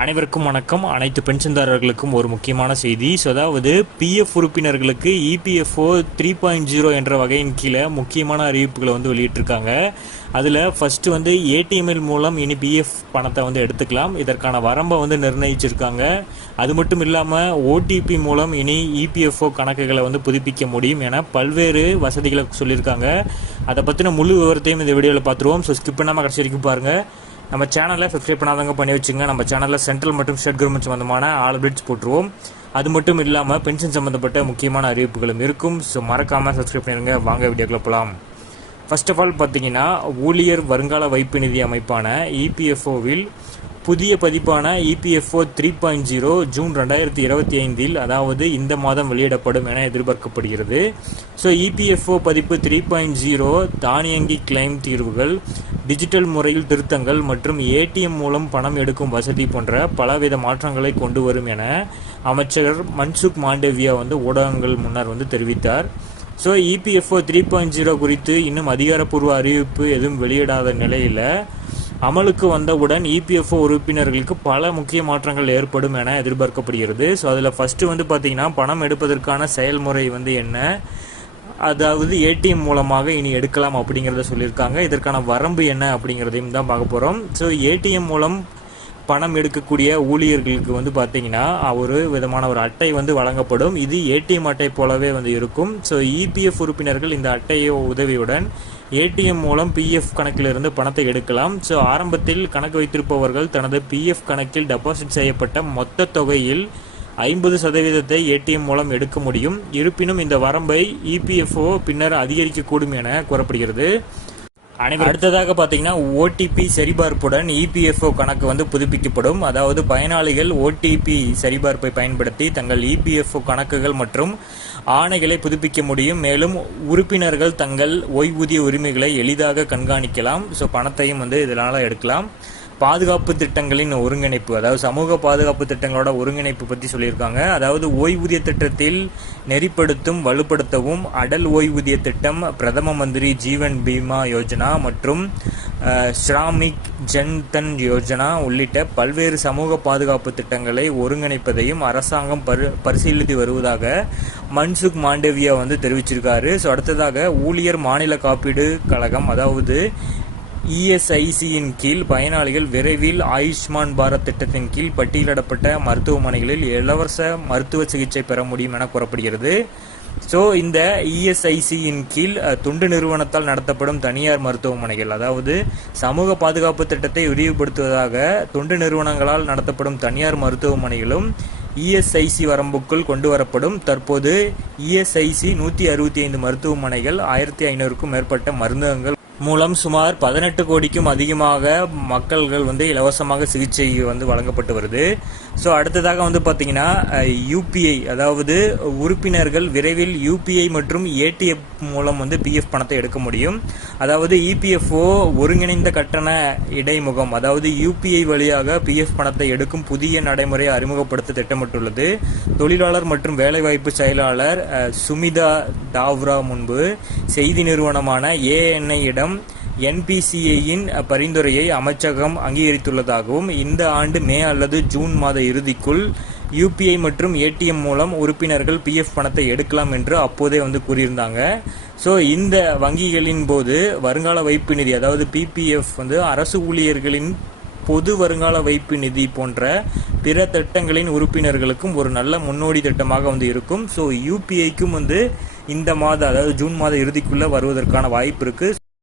அனைவருக்கும் வணக்கம். அனைத்து பென்ஷன்தாரர்களுக்கும் ஒரு முக்கியமான செய்தி. அதாவது பிஎஃப் உறுப்பினர்களுக்கு இபிஎஃப்ஓ 3.0 என்ற வகையின் கீழே முக்கியமான அறிவிப்புகளை வெளியிட்டிருக்காங்க. அதில் ஃபஸ்ட்டு ஏடிஎம்எல் மூலம் இனி பிஎஃப் பணத்தை எடுத்துக்கலாம். இதற்கான வரம்பை நிர்ணயிச்சிருக்காங்க. அது மட்டும் இல்லாமல் ஓடிபி மூலம் இனி இபிஎஃப்ஓ கணக்குகளை புதுப்பிக்க முடியும் என பல்வேறு வசதிகளை சொல்லியிருக்காங்க. அதை பற்றின முழு விவரத்தையும் இந்த வீடியோவில் பார்த்துருவோம். ஸ்கிப் பண்ணாமல் கடைசி வரைக்கும் பாருங்கள். நம்ம சேனலை சப்ஸ்கிரைப் பண்ணாதவங்க பண்ணி வச்சுங்க. நம்ம சேனலில் சென்ட்ரல் மற்றும் ஸ்டேட் கவர்மெண்ட் சம்மந்தமான ஆல் அப்டேட்ஸ் போட்டுருவோம். அது மட்டும் இல்லாமல் பென்ஷன் சம்மந்தப்பட்ட முக்கியமான அறிவிப்புகளும் இருக்கும். மறக்காமல் சப்ஸ்கிரைப் பண்ணிடுங்க. வாங்க வீடியோக்குள்ள போகலாம். ஃபர்ஸ்ட் ஆஃப் ஆல் பார்த்தீங்கன்னா, ஊழியர் வருங்கால வைப்பு நிதி அமைப்பான இபிஎஃப்ஓவில் புதிய பதிப்பான இபிஎஃப்ஓ 3.0 ஜூன் 2025 அதாவது இந்த மாதம் வெளியிடப்படும் என எதிர்பார்க்கப்படுகிறது. இபிஎஃப்ஓ பதிப்பு 3.0 தானியங்கி கிளைம் தீர்வுகள், டிஜிட்டல் முறையில் திருத்தங்கள் மற்றும் ஏடிஎம் மூலம் பணம் எடுக்கும் வசதி போன்ற பலவித மாற்றங்களை கொண்டு வரும் என அமைச்சர் மன்சுக் மாண்டவியா ஊடகங்கள் முன்னர் தெரிவித்தார். இபிஎஃப்ஓ 3.0 குறித்து இன்னும் அதிகாரப்பூர்வ அறிவிப்பு எதுவும் வெளியிடாத நிலையில் அமலுக்கு வந்தவுடன் இபிஎஃப்ஓ உறுப்பினர்களுக்கு பல முக்கிய மாற்றங்கள் ஏற்படும் என எதிர்பார்க்கப்படுகிறது. அதில் ஃபஸ்ட்டு பார்த்தீங்கன்னா, பணம் எடுப்பதற்கான செயல்முறை என்ன, அதாவது ஏடிஎம் மூலமாக இனி எடுக்கலாம் அப்படிங்கிறத சொல்லியிருக்காங்க. இதற்கான வரம்பு என்ன அப்படிங்கிறதையும் தான் பார்க்க போகிறோம். ஏடிஎம் மூலம் பணம் எடுக்கக்கூடிய ஊழியர்களுக்கு பார்த்தீங்கன்னா ஒரு விதமான ஒரு அட்டை வழங்கப்படும். இது ஏடிஎம் அட்டை போலவே இருக்கும். இபிஎஃப் உறுப்பினர்கள் இந்த அட்டையை உதவியுடன் ஏடிஎம் மூலம் பிஎஃப் கணக்கிலிருந்து பணத்தை எடுக்கலாம். ஆரம்பத்தில் கணக்கு வைத்திருப்பவர்கள் தனது பிஎஃப் கணக்கில் டெபாசிட் செய்யப்பட்ட மொத்த தொகையில் 50% ஏடிஎம் மூலம் எடுக்க முடியும். இருப்பினும் இந்த வரம்பை இபிஎஃப்ஓ பின்னர் அதிகரிக்கக்கூடும் என கூறப்படுகிறது. அடுத்ததாக பார்த்தீங்கன்னா, ஓடிபி சரிபார்ப்புடன் இபிஎஃப்ஓ கணக்கு புதுப்பிக்கப்படும். அதாவது பயனாளிகள் ஓடிபி சரிபார்ப்பை பயன்படுத்தி தங்கள் இபிஎஃப்ஓ கணக்குகள் மற்றும் ஆணைகளை புதுப்பிக்க முடியும். மேலும் உறுப்பினர்கள் தங்கள் ஓய்வூதிய உரிமைகளை எளிதாக கண்காணிக்கலாம். பணத்தையும் இதனால எடுக்கலாம். பாதுகாப்பு திட்டங்களின் ஒருங்கிணைப்பு, அதாவது சமூக பாதுகாப்பு திட்டங்களோட ஒருங்கிணைப்பு பற்றி சொல்லியிருக்காங்க. அதாவது ஓய்வூதிய திட்டத்தில் நெறிப்படுத்தும் வலுப்படுத்தவும் அடல் ஓய்வூதிய திட்டம், பிரதம மந்திரி ஜீவன் பீமா யோஜனா மற்றும் ஸ்ராமிக் ஜன்தன் யோஜனா உள்ளிட்ட பல்வேறு சமூக பாதுகாப்பு திட்டங்களை ஒருங்கிணைப்பதையும் அரசாங்கம் பரிசீலித்து வருவதாக மன்சுக் மாண்டவியா தெரிவிச்சிருக்காரு. அடுத்ததாக ஊழியர் மாநில காப்பீடு கழகம், அதாவது இஎஸ்ஐசியின் கீழ் பயனாளிகள் விரைவில் ஆயுஷ்மான் பாரத் திட்டத்தின் கீழ் பட்டியலிடப்பட்ட மருத்துவமனைகளில் இலவச மருத்துவ சிகிச்சை பெற முடியும் என கூறப்படுகிறது. இந்த இஎஸ்ஐசியின் கீழ் தொண்டு நிறுவனத்தால் நடத்தப்படும் தனியார் மருத்துவமனைகள், அதாவது சமூக பாதுகாப்பு திட்டத்தை விரிவுபடுத்துவதாக தொண்டு நிறுவனங்களால் நடத்தப்படும் தனியார் மருத்துவமனைகளும் இஎஸ்ஐசி வரம்புக்குள் கொண்டு வரப்படும். தற்போது இஎஸ்ஐசி 165 மருத்துவமனைகள், 1500க்கும் மேற்பட்ட மருந்தகங்கள் மூலம் சுமார் 18 கோடிக்கும் அதிகமாக மக்கள்கள் இலவசமாக சிகிச்சை வழங்கப்பட்டு வருது. அடுத்ததாக பார்த்தீங்கன்னா, யூபிஐ, அதாவது உறுப்பினர்கள் விரைவில் யூபிஐ மற்றும் ஏடிஎம் மூலம் பிஎஃப் பணத்தை எடுக்க முடியும். அதாவது இபிஎஃப்ஓ ஒருங்கிணைந்த கட்டண இடைமுகம், அதாவது யூபிஐ வழியாக பிஎஃப் பணத்தை எடுக்கும் புதிய நடைமுறையை அறிமுகப்படுத்த திட்டமிட்டுள்ளது. தொழிலாளர் மற்றும் வேலைவாய்ப்பு செயலாளர் சுமிதா தாவ்ரா முன்பு செய்தி நிறுவனமான ஏஎன்ஐ இடம் என்பிசிஐயின் பரிந்துரையை அமைச்சகம் அங்கீகரித்துள்ளதாகவும் இந்த ஆண்டு மே அல்லது ஜூன் மாத இறுதிக்குள் யூபிஐ மற்றும் ஏடிஎம் மூலம் உறுப்பினர்கள் பிஎஃப் பணத்தை எடுக்கலாம் என்று அப்போதே கூறியிருந்தாங்க. இந்த வங்கிகளின் போது வருங்கால வைப்பு நிதி, அதாவது பிபிஎஃப் அரசு ஊழியர்களின் பொது வருங்கால வைப்பு நிதி போன்ற பிற திட்டங்களின் உறுப்பினர்களுக்கும் ஒரு நல்ல முன்னோடி திட்டமாக இருக்கும். யூபிஐக்கும் இந்த மாத, அதாவது ஜூன் மாத இறுதிக்குள்ள வருவதற்கான வாய்ப்பு இருக்கு.